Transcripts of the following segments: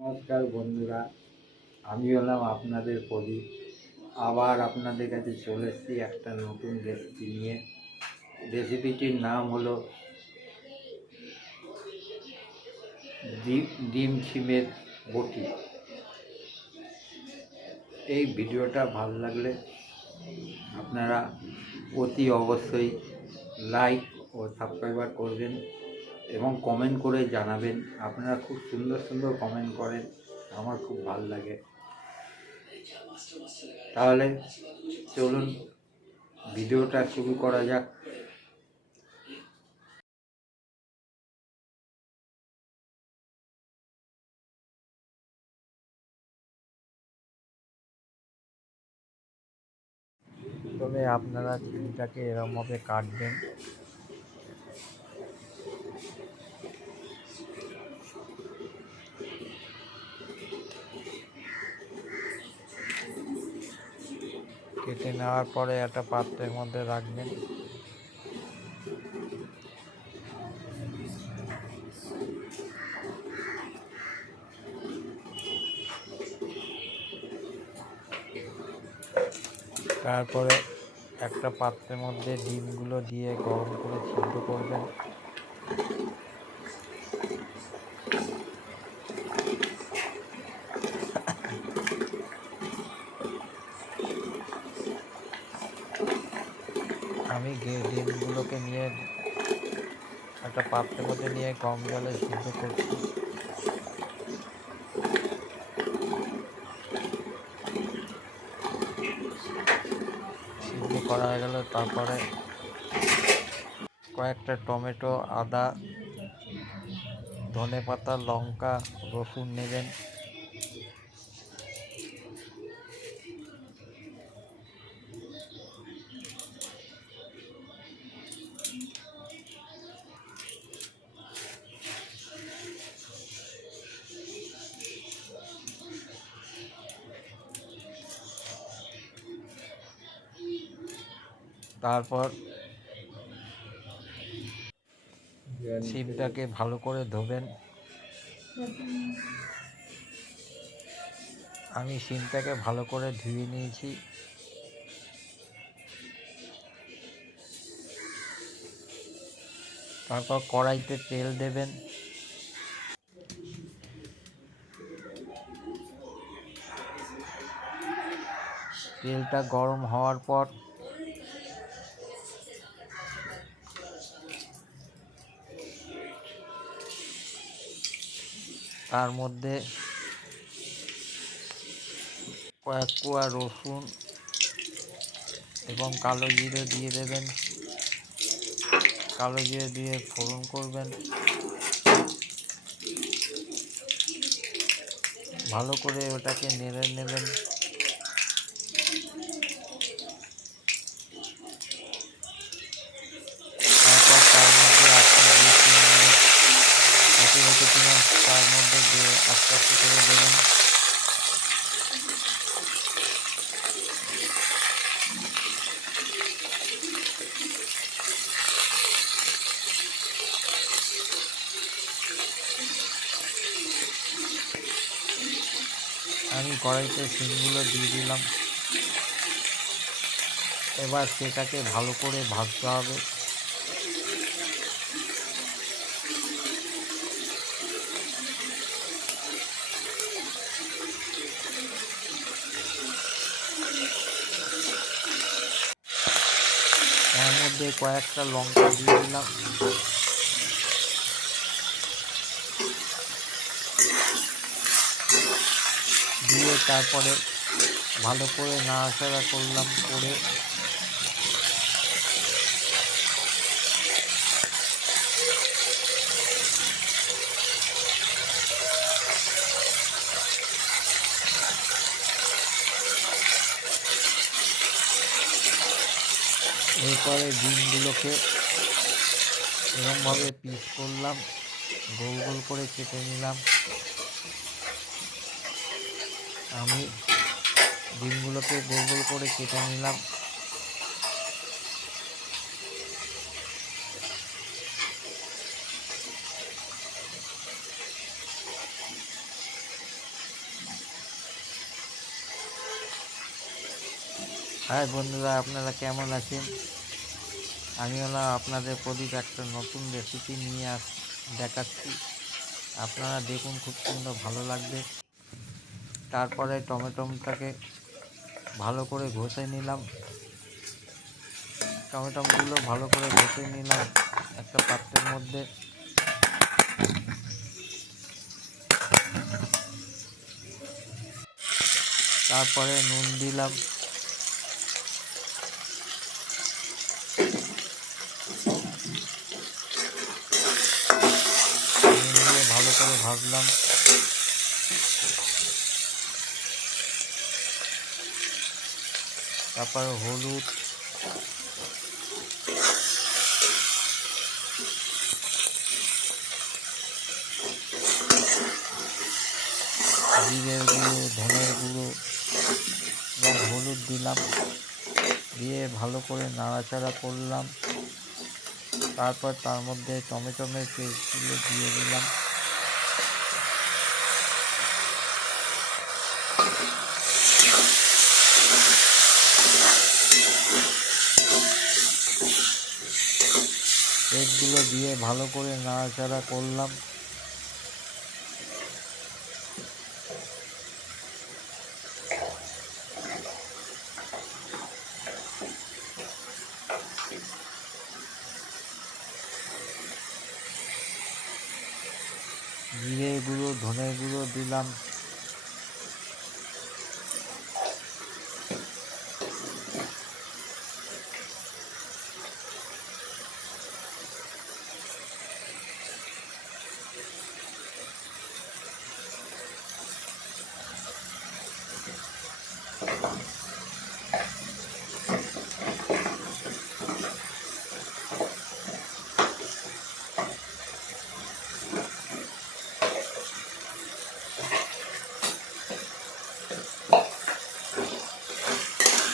নমস্কার বন্ধুরা, আমি হলাম আপনাদের প্রদীপ। আবার আপনাদের কাছে চলে এসেছি একটা নতুন রেসিপি নিয়ে। রেসিপিটির নাম হলো ডিম শিমের বটি। এই ভিডিওটা ভালো লাগলে আপনারা অতি অবশ্যই লাইক ও সাবস্ক্রাইব করবেন এবং কমেন্ট করে জানাবেন। আপনারা খুব সুন্দর সুন্দর কমেন্ট করেন, আমার খুব ভালো লাগে। তাহলে চলুন ভিডিওটা শুরু করা যাক। তবে আপনারা চিনিটাকে এরমভাবে কাটবেন, কেটে নেওয়ার পরে একটা পাত্রের মধ্যে রাখবেন। তারপরে একটা পাত্রের মধ্যে ডিমগুলো দিয়ে গরম করে সিদ্ধ করবেন। আমি ডিমগুলোকে নিয়ে একটা পাত্রের মধ্যে নিয়ে কম জলে সিদ্ধ করছি। সিদ্ধ করা হয়ে গেল, তারপরে কয়েকটা টমেটো, আদা, ধনেপাতা, লঙ্কা, রসুন নেবেন। তারপর শিমটাকে ভালো করে ধোবেন। আমি শিমটাকে ভালো করে ধুয়ে নিয়েছি। তারপর কড়াইতে তেল দেবেন। তেলটা গরম হওয়ার পর তার মধ্যে কয়েক কোয়া রসুন এবং কালো জিরে দিয়ে দেবেন। কালো জিরে দিয়ে ফোড়ন করবেন। ভালো করে ওটাকে নেড়ে নেবেন। তারপর তার মধ্যে আপনি যে চিংড়ি কেটে রেখেছিলেন তার মধ্যে দিয়ে আস্তে আস্তে করে দেবেন। আমি কড়াইতে শিমগুলো দিয়ে দিলাম। এবার সেটাকে ভালো করে ভাজতে হবে। এর মধ্যে কয়েকটা লঙ্কা দিয়ে দিলাম। দিয়ে তারপরে ভালো করে নাড়াচাড়া করলাম। করে এরপরে ডিমগুলোকে এরকমভাবে পিস করলাম, গোল গোল করে কেটে নিলাম। আমি ডিমগুলোকে গোল গোল করে কেটে নিলাম। হাই বন্ধুরা, আপনারা কেমন আছেন? আমি হলাম আপনাদের প্রদীপ, একটা নতুন রেসিপি নিয়ে দেখাচ্ছি। আপনারা দেখুন, খুব সুন্দর, ভালো লাগবে। তারপরে টমেটোটাকে ভালো করে ঘষে নিলাম, টমেটোগুলো ভালো করে ঘষে নিলাম একটা পাত্রের মধ্যে। তারপরে নুন দিলাম, নুন দিয়ে ভালো করে ভাজলাম। তারপরে হলুদ, জিরের গুঁড়ো, ধনের গুঁড়ো এবং হলুদ দিলাম, দিয়ে ভালো করে নাড়াচাড়া করলাম। তারপর তার মধ্যে টমেটোর পেস্টগুলো দিয়ে দিলাম। পেস্টগুলো দিয়ে ভালো করে নাড়াচাড়া করলাম। জিরে গুঁড়ো, ধনের গুঁড়ো দিলাম।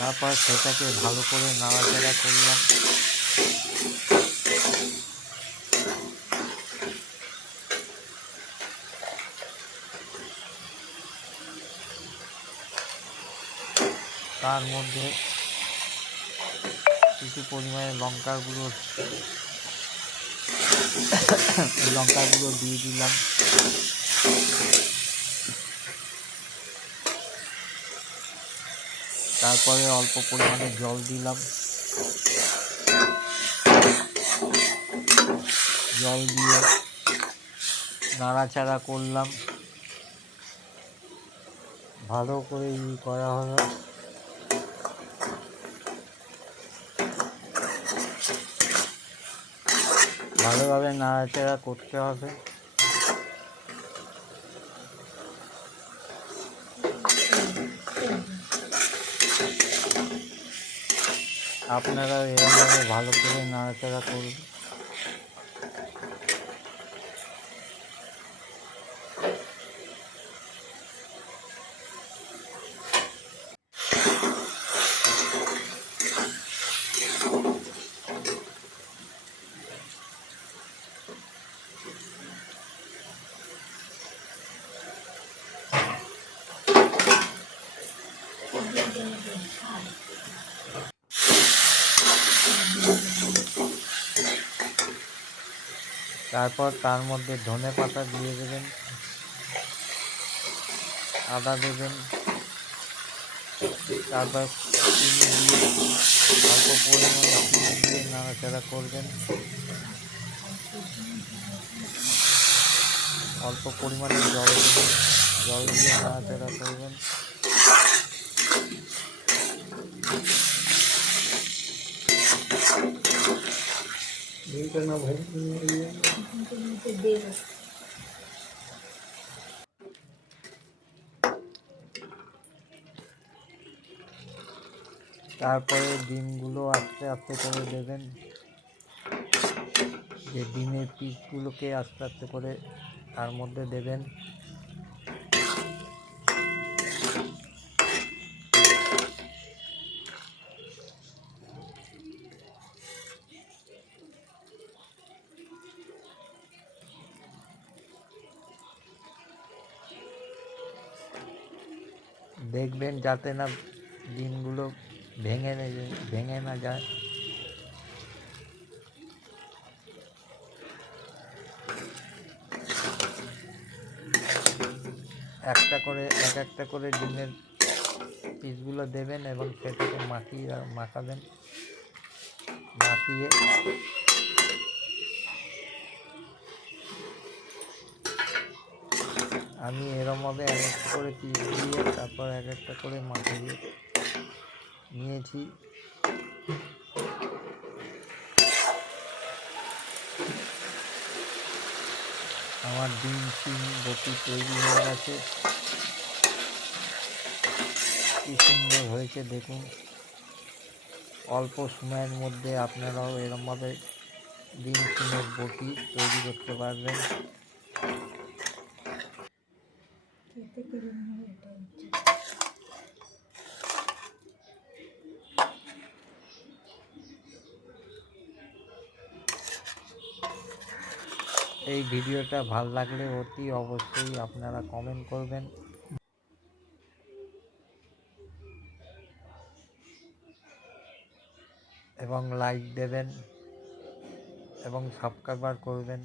তারপর সেটাকে ভালো করে নাড়াচাড়া করলাম। তার মধ্যে কিছু পরিমাণে লঙ্কার গুঁড়ো দিয়ে দিলাম। তারপরে অল্প পরিমাণে জল দিলাম। জল দিয়ে নাড়াচাড়া করলাম, ভালো করে করা হলো। ভালোভাবে নাড়াচাড়া করতে হবে। আপনারা এরকমভাবে ভালো করে নাড়াচাড়া করবেন। তারপর তার মধ্যে ধনে পাতা দিয়ে দেবেন, আদা দেবেন। তারপর চিনি দিয়ে অল্প পরিমাণে চিনি দিয়ে নাড়াচাড়া করবেন। অল্প পরিমাণে জল দেবেন, জল দিয়ে নাড়াচাড়া করবেন। তারপরে ডিমগুলো আস্তে আস্তে করে দেবেন, যে ডিমের পিসগুলোকে আস্তে আস্তে করে তার মধ্যে দেবেন। দেখবেন যাতে না ডিমগুলো ভেঙে না যায়। এক একটা করে ডিমের পিসগুলো দেবেন এবং সেটাকে মাখাবেন। মাখিয়ে আমি এরমভাবে এক একটা করে পিস দিয়ে তারপর এক একটা করে মাখিয়ে নিয়েছি। আমার ডিম বটি তৈরি হয়ে গেছে। কি সুন্দর হয়েছে দেখুন। অল্প সময়ের মধ্যে আপনারাও এরমভাবে ডিমের বটি তৈরি করতে পারবেন। এই ভিডিওটা ভালো লাগলে অতি অবশ্যই আপনারা কমেন্ট করবেন এবং লাইক দেবেন এবং সাবস্ক্রাইব করবেন।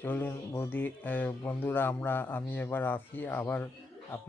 চলুন বন্ধুরা, আমি এবার আসি। আবার আপনার